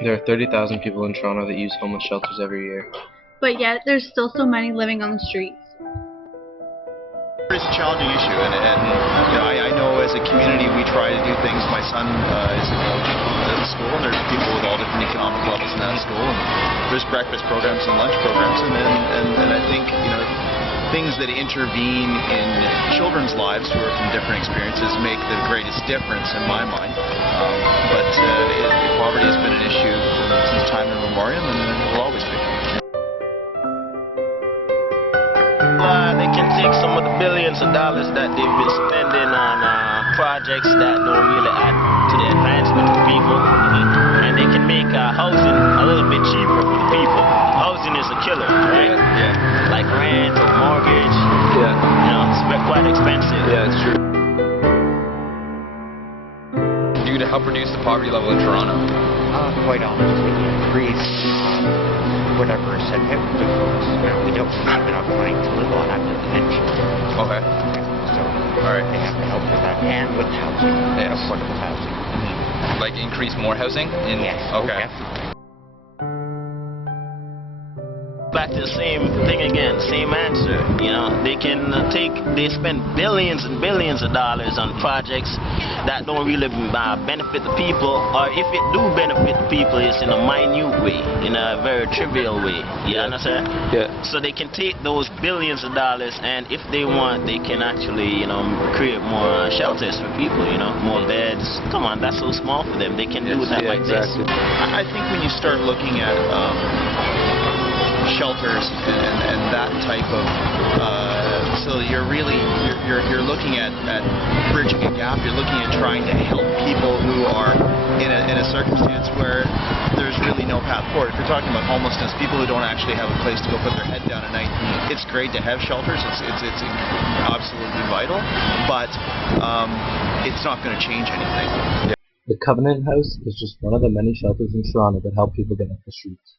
There are 30,000 people in Toronto that use homeless shelters every year. But yet, there's still so many living on the streets. It's a challenging issue, and I know as a community we try to do things. My son is a coach at the school, and there's people with all different economic levels in that school, and there's breakfast programs and lunch programs, and I think things that intervene in children's lives who are from different experiences make the greatest difference in my mind. But poverty has been an issue since time immemorial, and it will always be. They can take some of the billions of dollars that they've been spending on projects that don't really add to the advancement of people, and they can make housing a little bit cheaper for the people. Housing is a killer, right? Yeah. Like rent or mortgage. Yeah. It's quite expensive. Yeah, it's true. Do to help reduce the poverty level in Toronto? Quite honestly, increase whatever is said out to folks. We don't have enough money to live on after the pension. Okay. So, Alright. they have to help with that and with housing. Yes. Affordable housing. Like increase more housing? Yes. Okay. Definitely. Back to the same thing again, same answer. They spend billions and billions of dollars on projects that don't really benefit the people, or if it do benefit the people, it's in a minute way, in a very trivial way. You understand? Yeah. So they can take those billions of dollars, and if they want, they can actually, create more shelters for people. More beds. Come on, that's so small for them. They can do that like exactly. this. I think when you start looking at shelters and that type of facility, you're looking at bridging a gap. You're looking at trying to help people who are in a circumstance where there's really no path forward. If you're talking about homelessness, people who don't actually have a place to go put their head down at night, it's great to have shelters. It's absolutely vital, but it's not going to change anything. The Covenant House is just one of the many shelters in Toronto that help people get off the streets.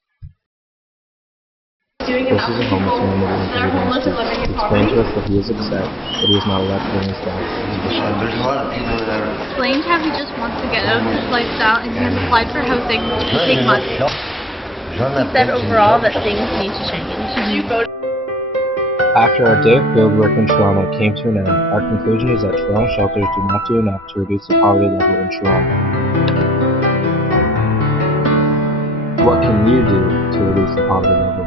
This is a homeless man living in the streets. He explained to us that he is upset that he is not allowed to bring his dog. There's a lot of people that are... Explained how he just wants to get out of this lifestyle and he has applied for housing to take months. He said overall that things need to change. After our day of field work in Toronto came to an end, our conclusion is that Toronto shelters do not do enough to reduce the poverty level in Toronto. What can you do to reduce the poverty level